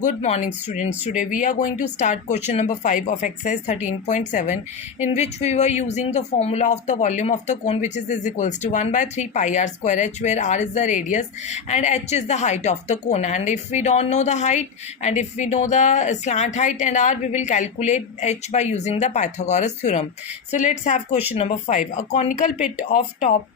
Good morning, students. Today we are going to start question number 5 of exercise 13.7, in which we were using the formula of the volume of the cone, which is equals to 1 by 3 pi r square h, where r is the radius and h is the height of the cone. And if we don't know the height and if we know the slant height and r, we will calculate h by using the Pythagoras theorem. So let's have question number 5. A conical pit of top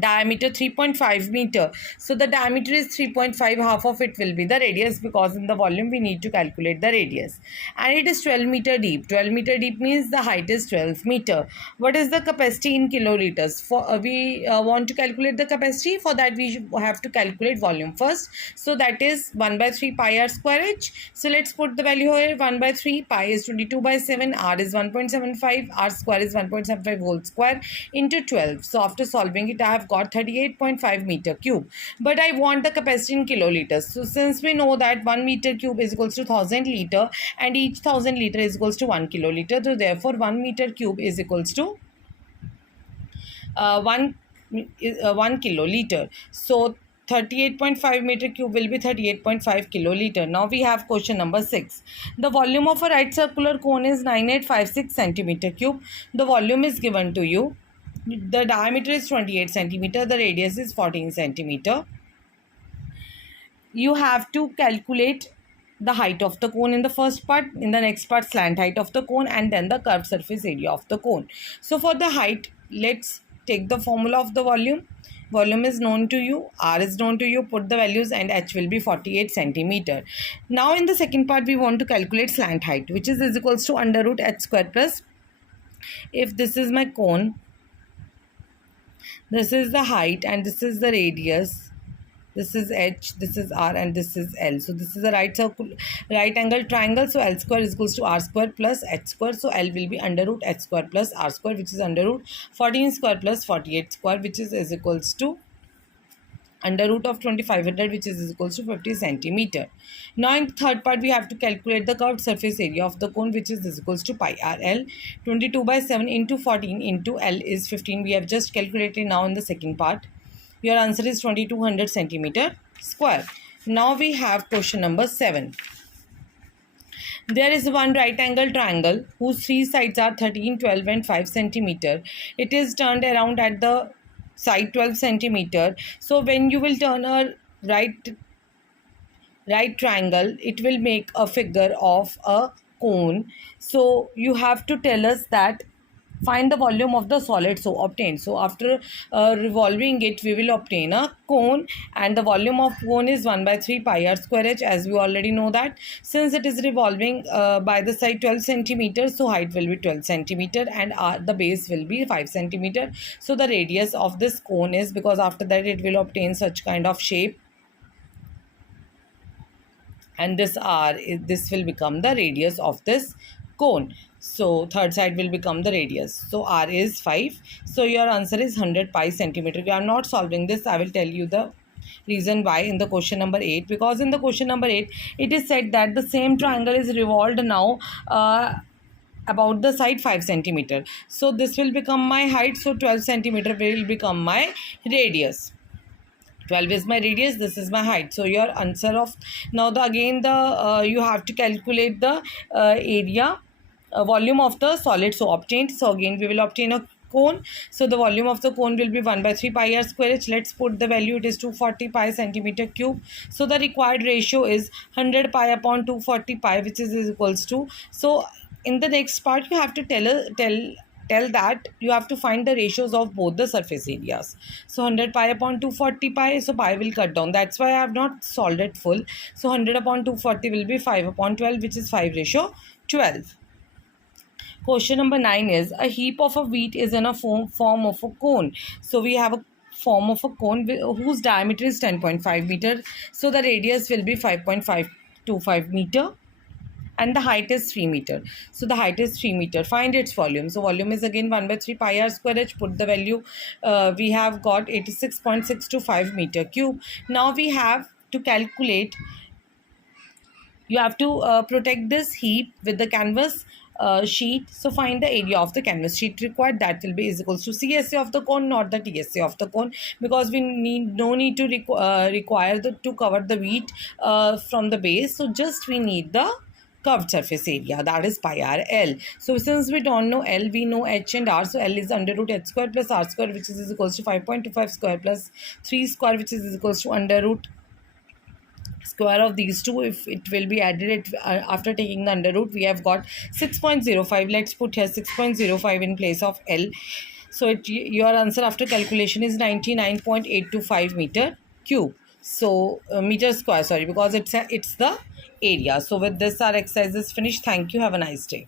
diameter 3.5 meter, so the diameter is 3.5, half of it will be the radius, because in the volume we need to calculate the radius, and it is 12 meter deep. 12 meter deep means the height is 12 meter. What is the capacity in kiloliters? For we want to calculate the capacity. For that we have to calculate volume first, so that is 1 by 3 pi r square h. So let's put the value here. 1 by 3 pi is 22 by 7, r is 1.75, r square is 1.75 whole square into 12. So after solving it, I have got 38.5 meter cube, but I want the capacity in kiloliters. So since we know that 1 meter cube is equals to 1000 liter and each 1000 liter is equals to 1 kiloliter, so therefore 1 meter cube is equals to 1 kiloliter. So 38.5 meter cube will be 38.5 kiloliter. Now we have question number 6. The volume of a right circular cone is 9856 centimeter cube. The volume is given to you. The diameter is 28 centimeter. The radius is 14 centimeter. You have to calculate the height of the cone in the first part, in the next part slant height of the cone, and then the curved surface area of the cone. So for the height, let's take the formula of the volume. Volume is known to you, r is known to you, put the values, and h will be 48 centimeter. Now in the second part we want to calculate slant height, which is equals to under root h square plus, if this is my cone, this is the height and this is the radius, this is h, this is r, and this is l. So this is a right angle triangle, so l square is equals to r square plus h square. So l will be under root h square plus r square, which is under root 14 square plus 48 square, which is equals to under root of 2500, which is equals to 50 centimeter. Now in the third part we have to calculate the curved surface area of the cone, which is equals to pi r l. 22 by 7 into 14 into l is 15. We have just calculated now in the second part. Your answer is 2200 centimeter square. Now we have question number 7. There is one right angle triangle whose three sides are 13, 12 and 5 centimeter. It is turned around at the side 12 centimeter. So when you will turn a right triangle, it will make a figure of a cone. So you have to tell us that find the volume of the solid so obtained. So after revolving it, we will obtain a cone, and the volume of cone is 1 by 3 pi r square h, as we already know that. Since it is revolving by the side 12 centimeters, so height will be 12 centimeter and the base will be 5 centimeter. So the radius of this cone is, because after that it will obtain such kind of shape, and this r, this will become the radius of this cone. So third side will become the radius. So r is 5. So your answer is 100 pi centimeter. I am not solving this. I will tell you the reason why in the question number 8. Because in the question number 8, it is said that the same triangle is revolved now about the side 5 centimeter. So this will become my height. So 12 centimeter will become my radius. 12 is my radius, this is my height. So your answer of now you have to calculate the area volume of the solid so obtained. So again we will obtain a cone. So the volume of the cone will be 1 by 3 pi r square h. Let's put the value. It is 240 pi centimeter cube. So the required ratio is 100 pi upon 240 pi, which is equals to. So in the next part you have to tell that you have to find the ratios of both the surface areas. So 100 pi upon 240 pi, so pi will cut down. That's why I have not solved it full. So 100 upon 240 will be 5 upon 12, which is 5:12. Question number 9 is, a heap of a wheat is in a form of a cone. So we have a form of a cone whose diameter is 10.5 meter. So the radius will be 5.525 meter. And the height is 3 meter. So the height is 3 meter. Find its volume. So volume is again 1 by 3 pi r square h. Put the value. We have got 86.625 meter cube. Now we have to calculate. You have to protect this heap with the canvas sheet. So find the area of the canvas sheet required. That will be is equals to CSA of the cone, not the TSA of the cone, because we need to require to cover the wheat from the base. So just we need the curved surface area, that is pi r L. So since we don't know L, we know H and R. So L is under root H square plus R square, which is equals to 5.25 square plus 3 square, which is equals to under root square of these two. If it will be added after taking the under root, we have got 6.05. Let's put here 6.05 in place of L. So your answer after calculation is 99.825 meter cube. So meter square, sorry, because it's the area. So with this our exercise is finished. Thank you. Have a nice day.